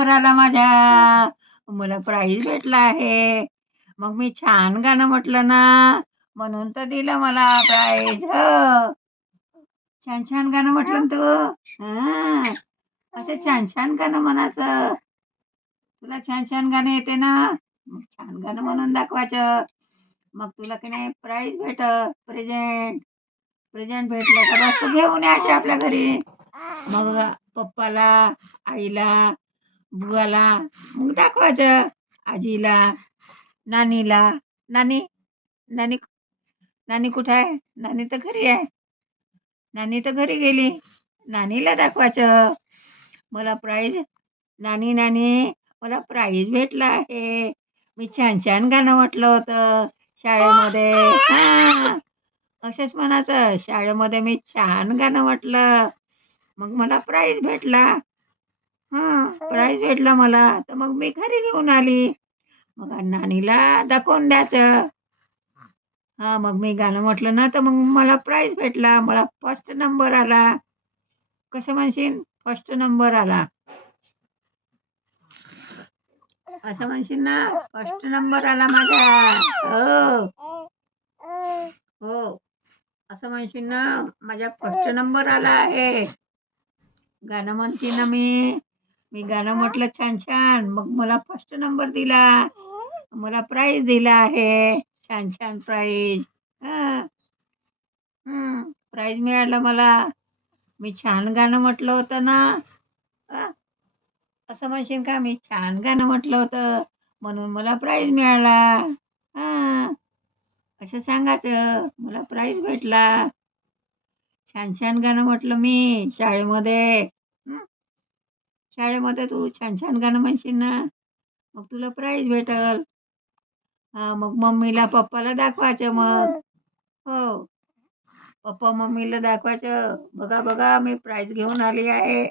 Number आला माझा. मला प्राइज भेटला आहे. मग मी छान गाणं म्हटलं ना, म्हणून तर दिलं मला प्राइज. हो. छान छान गाणं म्हटलं ना तू. हां. असं छान छान गाणं म्हणायचं. तुला छान छान गाणं येते ना, मग छान गाणं म्हणून दाखवायचं. मग तुला की नाही प्राइज प्रेझेंट. प्रेझेंट भेटलं का वस्तू घेऊन यायची आपल्या घरी. मग पप्पाला, आईला, बुवाला मग दाखवायचं. आजीला, नानीला. नानी नानी नानी कुठे आहे? नानी तर घरी आहे. नानी तर घरी गेली. नानीला दाखवायचं. मला प्राइज नानी नानी मला प्राइज भेटला आहे. मी छान छान गाणं म्हटलं होतं शाळेमध्ये. हां. असंच म्हणायचं, शाळेमध्ये मी छान गाणं म्हटलं. मग मला प्राइज भेटला. हां, प्राइज भेटला मला. तर मग मी घरी घेऊन आली. मग नानीला दाखवून द्यायचं. हां, मग मी गाणं म्हटलं ना, तर मग मला प्राइज भेटला. मला फर्स्ट नंबर आला. कसं म्हणशील? फर्स्ट नंबर आला. असं म्हणशील ना, फर्स्ट नंबर आला माझा. हो, हो. असं म्हणशील ना, माझा फर्स्ट नंबर आला आहे. गाणं म्हणते ना मी. मी गाणं म्हटलं छान छान. मग मला फर्स्ट नंबर दिला. मला प्राइज दिला आहे. छान छान प्राइज. हां, प्राइज मिळालं मला. मी छान गाणं म्हटलं होतं ना. हां, असं म्हणशील का मी छान गाणं म्हटलं होतं म्हणून मला प्राइज मिळाला. हां, असं सांगायचं. मला प्राइज भेटला. छान छान गाणं म्हटलं मी शाळेमध्ये. हं, शाळेमध्ये तू छान छान गाणं म्हणशील ना, मग तुला प्राइज भेटल. हां, मग मम्मीला, पप्पाला दाखवायचं मग. हो, पप्पा, मम्मीला दाखवायचं. बघा, बघा मी प्राइज घेऊन आली आहे.